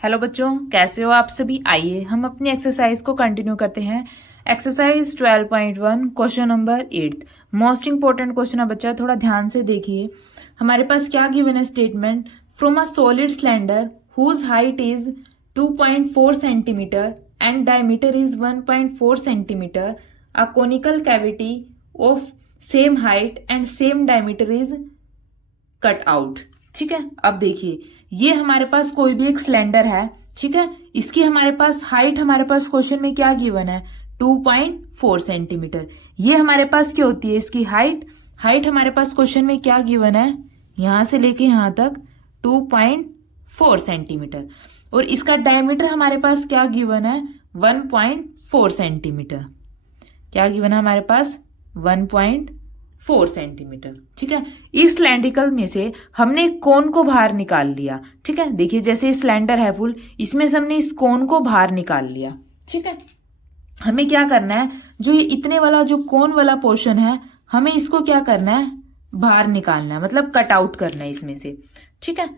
Hello बच्चों, कैसे हो आप सभी। आइए हम अपनी एक्सरसाइज को कंटिन्यू करते हैं। Exercise 12.1 question number 8 most important question है बच्चा, थोड़ा ध्यान से देखिए। हमारे पास क्या गिवन है statement, from a solid cylinder whose height is 2.4 centimetre and diameter is 1.4 centimetre, a conical cavity of same height and same diameter is cut out. ठीक है, अब देखिए ये हमारे पास कोई भी एक सिलेंडर है। ठीक है, इसकी हमारे पास हाइट, हमारे पास क्वेश्चन में क्या गिवन है 2.4 सेंटीमीटर। ये हमारे पास क्या होती है इसकी हाइट हमारे पास क्वेश्चन में क्या गिवन है, यहां से लेके यहां तक 2.4 सेंटीमीटर। और इसका डायमीटर हमारे पास क्या गिवन है 1.4 सेंटीमीटर। क्या गिवन है हमारे पास 1.4 सेंटीमीटर। ठीक है, इस सिलेंड्रिकल में से हमने एक कोन को बाहर निकाल लिया। ठीक है, देखिए जैसे सिलेंडर है फुल, इसमें से हमने इस कोन को बाहर निकाल लिया। ठीक है, हमें क्या करना है, जो ये इतने वाला जो कोन वाला पोर्शन है, हमें इसको क्या करना है बाहर निकालना है, मतलब कट आउट करना है इसमें से। ठीक है,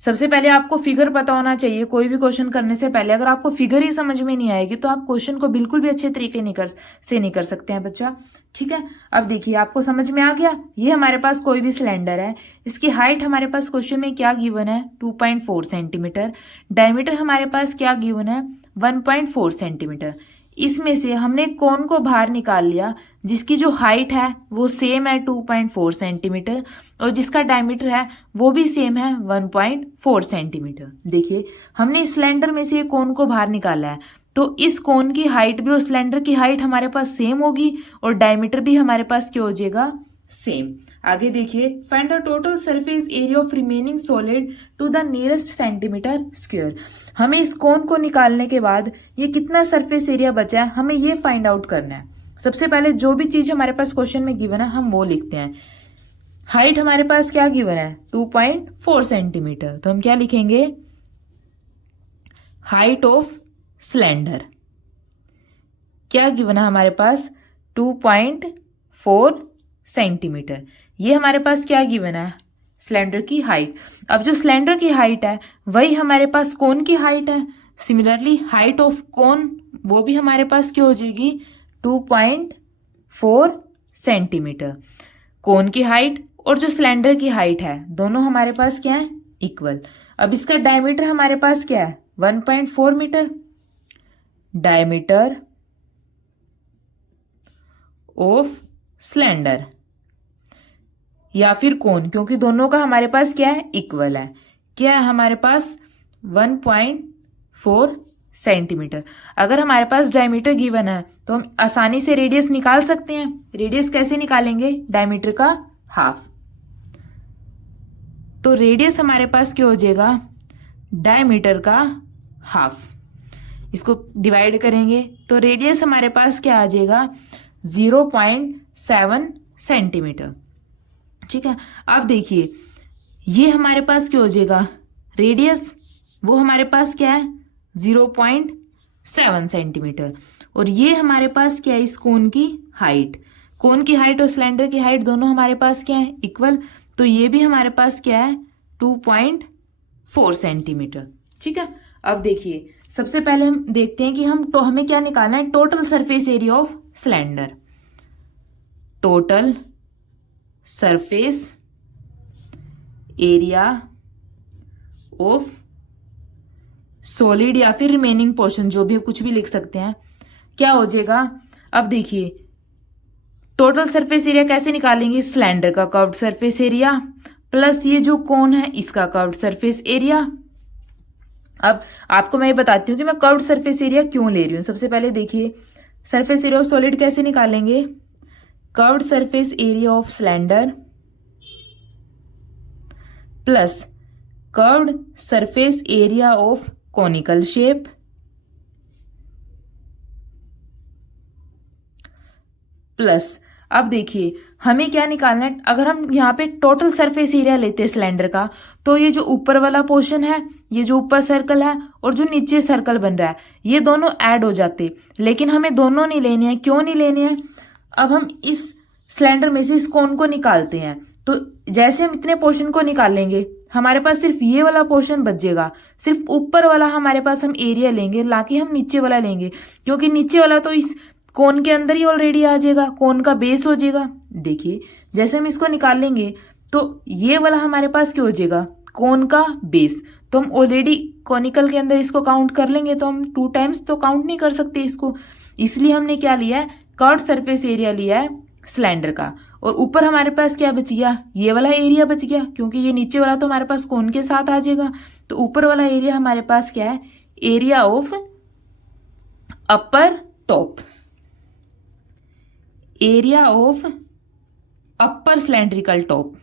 सबसे पहले आपको फिगर पता होना चाहिए। कोई भी क्वेश्चन करने से पहले अगर आपको फिगर ही समझ में नहीं आएगी तो आप क्वेश्चन को बिल्कुल भी अच्छे तरीके नहीं कर सकते हैं बच्चा। ठीक है, अब देखिए आपको समझ में आ गया। ये हमारे पास कोई भी सिलेंडर है, इसकी हाइट हमारे पास क्वेश्चन में क्या गिवन है 2.4 सेंटीमीटर, डायमीटर हमारे पास क्या गिवन है 1.4 सेंटीमीटर। इसमें से हमने कोन को बाहर निकाल लिया जिसकी जो हाइट है वो सेम है 2.4 सेंटीमीटर और जिसका डायमीटर है वो भी सेम है 1.4 सेंटीमीटर। देखिए हमने इस सिलेंडर में से कोन को बाहर निकाला है, तो इस कोन की हाइट भी और सिलेंडर की हाइट हमारे पास सेम होगी और डायमीटर भी हमारे पास क्या हो जाएगा सेम। आगे देखिए, find the total surface area of remaining solid to the nearest centimetre square. हमें इस कोन को निकालने के बाद ये कितना सरफेस एरिया बचा है हमें ये फाइंड आउट करना है। सबसे पहले जो भी चीज हमारे पास क्वेश्चन में गिवन है हम वो लिखते हैं। हाइट हमारे पास क्या गिवन है 2.4 सेंटीमीटर, तो हम क्या लिखेंगे हाइट ऑफ सिलेंडर क्या गिवन है हमारे पास 2.4 सेंटीमीटर। ये हमारे पास क्या गिवन है सिलेंडर की हाइट। अब जो सिलेंडर की हाइट है वही हमारे पास कोन की हाइट है। सिमिलरली हाइट ऑफ कोन वो भी हमारे पास क्या हो जाएगी 2.4 सेंटीमीटर। कोन की हाइट और जो सिलेंडर की हाइट है दोनों हमारे पास क्या है इक्वल। अब इसका डायमीटर हमारे पास क्या है 1.4 मीटर। डायमीटर ऑफ सिलेंडर या फिर कोन, क्योंकि दोनों का हमारे पास क्या है इक्वल है, क्या है हमारे पास 1.4 सेंटीमीटर। अगर हमारे पास डायमीटर गिवन है तो हम आसानी से रेडियस निकाल सकते हैं। रेडियस कैसे निकालेंगे डायमीटर का हाफ, तो रेडियस हमारे पास क्या हो जाएगा डायमीटर का हाफ। इसको डिवाइड करेंगे तो रेडियस हमारे पास क्या आ जाएगा 0.7 सेंटीमीटर। ठीक है, अब देखिए ये हमारे पास क्या हो जाएगा रेडियस वो हमारे पास क्या है 0.7 सेंटीमीटर और ये हमारे पास क्या है इस कोन की हाइट। कोन की हाइट और सिलेंडर की हाइट दोनों हमारे पास क्या है इक्वल, तो ये भी हमारे पास क्या है 2.4 सेंटीमीटर। ठीक है, अब देखिए सबसे पहले हम देखते हैं कि हमें क्या निकालना है total surface area of cylinder. Total surface area of solid या फिर रिमेनिंग पोर्शन, जो भी कुछ भी लिख सकते हैं, क्या हो जाएगा। अब देखिए टोटल सरफेस एरिया कैसे निकालेंगे, सिलेंडर का कर्व्ड सरफेस एरिया प्लस ये जो कोन है इसका कर्व्ड सरफेस एरिया। अब आपको मैं ये बताती हूँ कि मैं कर्व्ड सरफेस एरिया क्यों ले रही हूँ। सबसे पहले देखिए सरफेस एरिया ऑफ सॉलिड कैसे निकालेंगे, curved surface area of cylinder plus curved surface area of conical shape plus, अब देखिए हमें क्या निकालना है। अगर हम यहाँ पे टोटल सरफेस एरिया लेते हैं सिलेंडर का, तो ये जो ऊपर वाला पोर्शन है, ये जो ऊपर सर्कल है और जो नीचे सर्कल बन रहा है, ये दोनों ऐड हो जाते, लेकिन हमें दोनों नहीं लेने हैं। क्यों नहीं लेने हैं, अब हम इस सिलेंडर में से इस कोन को निकालते हैं तो जैसे हम इतने पोर्शन को निकालेंगे हमारे पास सिर्फ ये वाला पोर्शन बचेगा, सिर्फ ऊपर वाला हमारे पास हम एरिया लेंगे, लाके हम नीचे वाला लेंगे, क्योंकि नीचे वाला तो इस कोन के अंदर ही ऑलरेडी आ जाएगा, कोन का बेस हो जाएगा। देखिए जैसे हम इसको निकाल लेंगे तो ये वाला हमारे पास क्या हो जाएगा, कोन का बेस। तो हम ऑलरेडी कॉनिकल के अंदर इसको काउंट कर लेंगे, तो हम 2 टाइम्स तो काउंट नहीं कर सकते इसको, इसलिए हमने क्या लिया है, कर्व्ड सरफेस एरिया लिया है सिलेंडर का। और ऊपर हमारे पास क्या बच गया, ये वाला एरिया बच गया, क्योंकि ये नीचे वाला तो हमारे पास कोन के साथ आ जाएगा। तो ऊपर वाला एरिया हमारे पास क्या है, area of upper top, area of upper cylindrical top.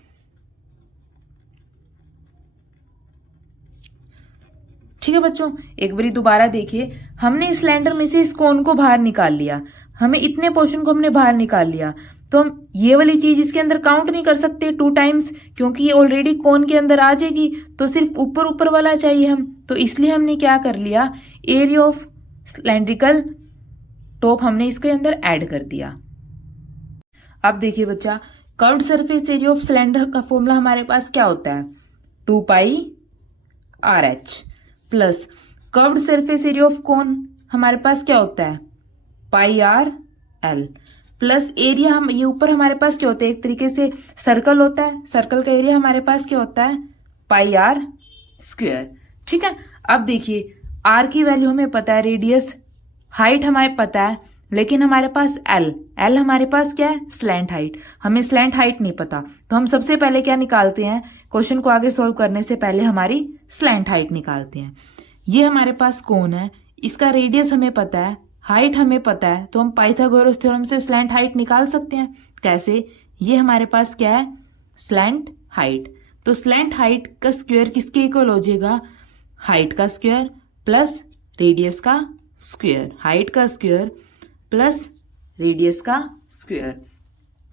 ठीक है बच्चों, एक बारी दोबारा देखिए, हमने इस सिलेंडर में से इस कोन को बाहर निकाल लिया, हमें इतने पोर्शन को हमने बाहर निकाल लिया, तो हम ये वाली चीज इसके अंदर काउंट नहीं कर सकते 2 टाइम्स, क्योंकि ये ऑलरेडी कोन के अंदर आ जाएगी, तो सिर्फ ऊपर ऊपर वाला चाहिए हम, तो इसलिए हमने क्या कर लिया, एरिया ऑफ सिलेंड्रिकल टॉप हमने इसके अंदर ऐड कर दिया। अब देखिए बच्चा, curved surface area of cylinder का फॉर्मूला हमारे पास क्या होता है, 2 पाई RH plus curved surface area of cone हमारे पास क्या होता है, पाई RL प्लस एरिया, हम ये ऊपर हमारे पास क्या होता है, एक तरीके से सर्कल होता है, सर्कल का एरिया हमारे पास क्या होता है, पाई R²। ठीक है, अब देखिए R की वैल्यू हमें पता है, रेडियस, हाइट हमें पता है, लेकिन हमारे पास L हमारे पास क्या है, स्लैंट हाइट, हमें स्लैंट हाइट नहीं पता, तो हम सबसे पहले क्या निकालते हैं, क्वेश्चन को आगे सॉल्व करने से पहले हमारी स्लैंट हाइट निकालते हैं। ये हमारे पास कोन है, इसका रेडियस हमें पता है, हाइट हमें पता है, तो हम पाइथागोरस थ्योरम से स्लैंट हाइट निकाल सकते हैं। कैसे, ये हमारे पास क्या है, स्लैंट हाइट, तो स्लैंट हाइट का स्क्वायर किसके इक्वल हो जाएगा, हाइट का स्क्वायर प्लस रेडियस का स्क्वायर, हाइट का स्क्वायर प्लस रेडियस का स्क्वायर।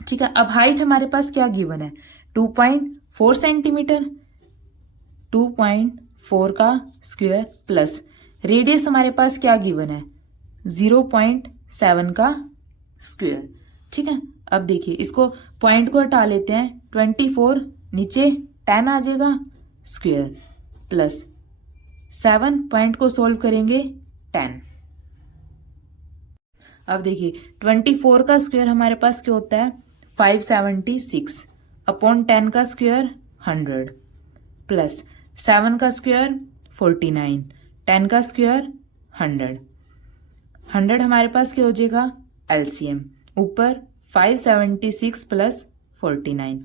ठीक है, अब हाइट हमारे पास क्या गिवन है, 2.4 सेंटीमीटर, 2.4 का स्क्वायर प्लस रेडियस हमारे पास क्या गिवन है, 0.7 का स्क्वायर। ठीक है, अब देखिए इसको पॉइंट को हटा लेते हैं, 24 नीचे 10 आ जाएगा स्क्वायर प्लस 7 पॉइंट को सोल्व करेंगे 10। अब देखिए 24 का स्क्वायर हमारे पास क्या होता है, 576 अपॉन 10 का स्क्वायर 100 प्लस 7 का स्क्वायर 49, 10 का स्क्वायर 100 हमारे पास क्या हो जाएगा, एलसीएम, ऊपर 576 प्लस 49,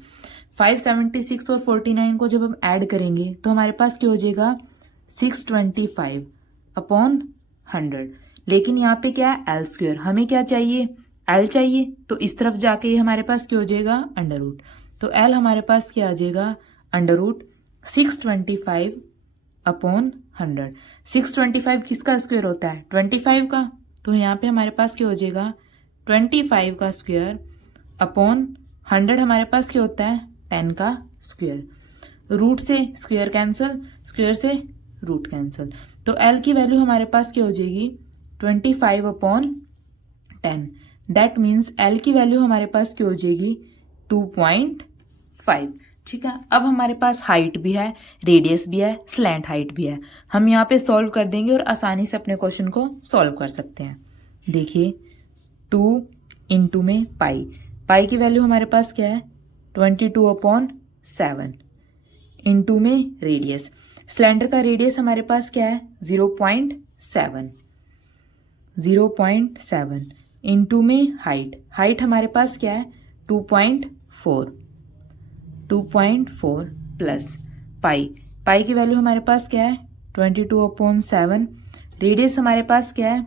576 और 49 को जब हम ऐड करेंगे तो हमारे पास क्या हो जाएगा, 625 अपॉन 100। लेकिन यहाँ पे क्या है, एल स्क्वायर, हमें क्या चाहिए, एल चाहिए, तो इस तरफ जाके ये हमारे पास क्या हो जाएगा, अंडर रूट, तो एल हमारे पास क्या आ जाएगा, अंडर रूट 625 अपॉन 100। 625 किसका स्क्वायर होता है, 25 का, तो यहाँ पे हमारे पास क्या हो जाएगा, 25 का स्क्वायर अपॉन 100 हमारे पास क्या होता है, 10 का स्क्वायर, रूट से स्क्वायर कैंसिल, स्क्वायर से रूट कैंसिल, तो एल की वैल्यू हमारे पास क्या हो जाएगी, 25 अपॉन 10, दैट मीन्स एल की वैल्यू हमारे पास क्या हो जाएगी, 2.5। ठीक है, अब हमारे पास हाइट भी है, रेडियस भी है, स्लैंट हाइट भी है, हम यहाँ पे सॉल्व कर देंगे और आसानी से अपने क्वेश्चन को सॉल्व कर सकते हैं। देखिए 2 इंटू में पाई, पाई की वैल्यू हमारे पास क्या है, 22 अपॉन 7 इंटू में रेडियस, सिलेंडर का रेडियस हमारे पास क्या है, 0.7 इंटू में हाइट, हाइट हमारे पास क्या है, 2.4 प्लस पाई, पाई की वैल्यू हमारे पास क्या है, 22 अपॉन 7, रेडियस हमारे पास क्या है,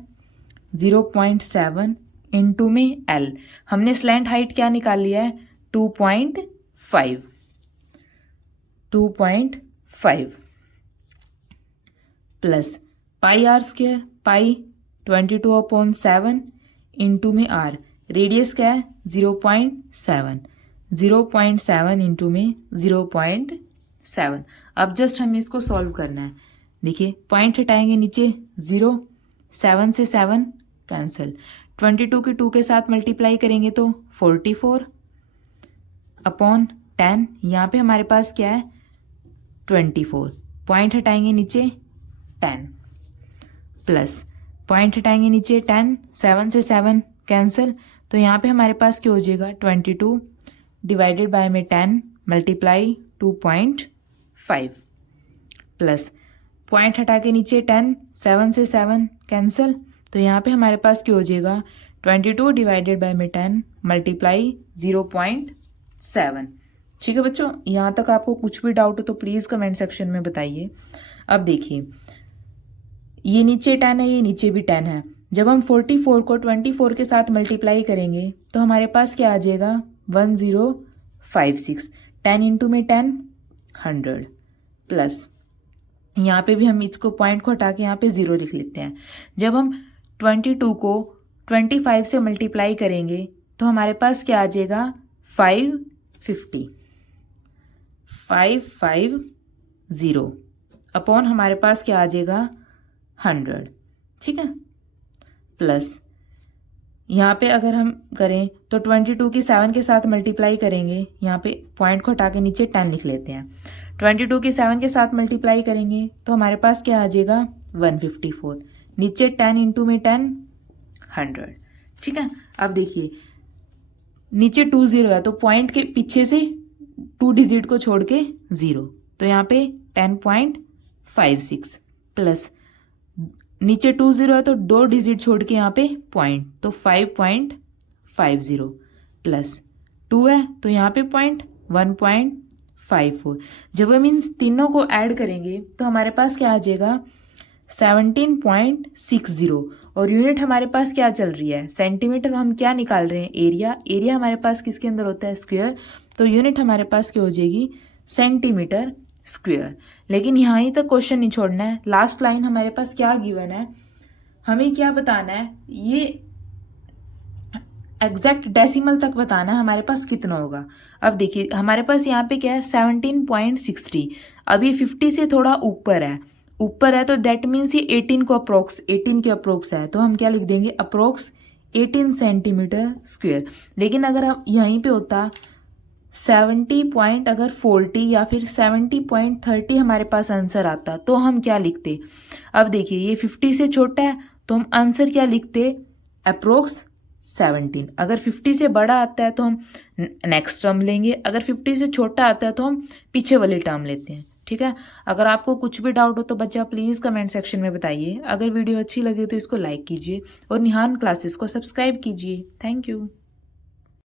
0.7 इंटू में एल, हमने स्लैंट हाइट क्या निकाल लिया है, 2.5 plus pi r square, pi 22 upon 7 into में आर, रेडियस क्या है, 0.7 इंटू में 0.7। अब जस्ट हमें इसको सॉल्व करना है। देखिए पॉइंट हटाएंगे नीचे 0, 7 से 7 कैंसिल, 22 की 2 के साथ मल्टीप्लाई करेंगे तो 44 अपॉन 10, यहाँ पे हमारे पास क्या है 24, पॉइंट हटाएंगे नीचे 10 प्लस पॉइंट हटाएंगे नीचे 10, 7 से 7 कैंसिल, तो यहाँ पे हमारे पास क्या हो जाएगा 22 डिवाइडेड बाय में 10 मल्टीप्लाई 2.5 प्लस पॉइंट हटा के नीचे 10, 7 से 7 कैंसिल, तो यहाँ पे हमारे पास क्या हो जाएगा 22 डिवाइडेड बाय में 10 मल्टीप्लाई 0.7। ठीक है बच्चों, यहाँ तक आपको कुछ भी डाउट हो तो प्लीज़ कमेंट सेक्शन में बताइए। अब देखिए ये नीचे 10 है, ये नीचे भी 10 है। जब हम 44 को 24 के साथ मल्टीप्लाई करेंगे तो हमारे पास क्या आ जाएगा 1056। 10 इंटू में 10 100 प्लस यहाँ पे भी हम इसको पॉइंट को हटा के यहाँ पे 0 लिख लेते हैं। जब हम 22 को 25 से मल्टीप्लाई करेंगे तो हमारे पास क्या आ जाएगा 550 अपॉन हमारे पास क्या आ जाएगा 100। ठीक है, प्लस यहाँ पे अगर हम करें तो 22 की 7 के साथ मल्टीप्लाई करेंगे, यहाँ पे पॉइंट को हटा के नीचे 10 लिख लेते हैं। 22 की 7 के साथ मल्टीप्लाई करेंगे तो हमारे पास क्या आ जाएगा 154, नीचे 10 इंटू में 10 100। ठीक है, अब देखिए नीचे 20 है तो पॉइंट के पीछे से 2 डिजिट को छोड़ के 0, तो यहाँ पे 10.56 प्लस नीचे 20 है तो 2 डिजिट छोड़ के यहाँ पे पॉइंट, तो 5.50 प्लस 2 है तो यहाँ पे पॉइंट 1.54। जब हम इन तीनों को ऐड करेंगे तो हमारे पास क्या आ जाएगा 17.60 और यूनिट हमारे पास क्या चल रही है सेंटीमीटर। हम क्या निकाल रहे हैं एरिया, एरिया हमारे पास किसके अंदर होता है स्क्वायर, तो यूनिट हमारे पास क्या हो जाएगी सेंटीमीटर स्क्वायर। लेकिन यहाँ ही तक क्वेश्चन नहीं छोड़ना है, लास्ट लाइन हमारे पास क्या गिवन है, हमें क्या बताना है ये एग्जैक्ट डेसिमल तक बताना है हमारे पास कितना होगा। अब देखिए हमारे पास यहाँ पे क्या है 17.63, अब ये 50 से थोड़ा ऊपर है तो दैट मीन्स ये 18 के अप्रोक्स है, तो हम क्या लिख देंगे अप्रोक्स 18 सेंटीमीटर स्क्वायर। लेकिन अगर हम यहीं पे होता 70.40 या फिर 70.30 हमारे पास आंसर आता तो हम क्या लिखते। अब देखिए ये 50 से छोटा है तो हम आंसर क्या लिखते अप्रोक्स 17। अगर 50 से बड़ा आता है तो हम नेक्स्ट टर्म लेंगे, अगर 50 से छोटा आता है तो हम पीछे वाले टर्म लेते हैं। ठीक है, अगर आपको कुछ भी डाउट हो तो बच्चा प्लीज़ कमेंट सेक्शन में बताइए। अगर वीडियो अच्छी लगे तो इसको लाइक कीजिए और निहान क्लासेस को सब्सक्राइब कीजिए। Thank you.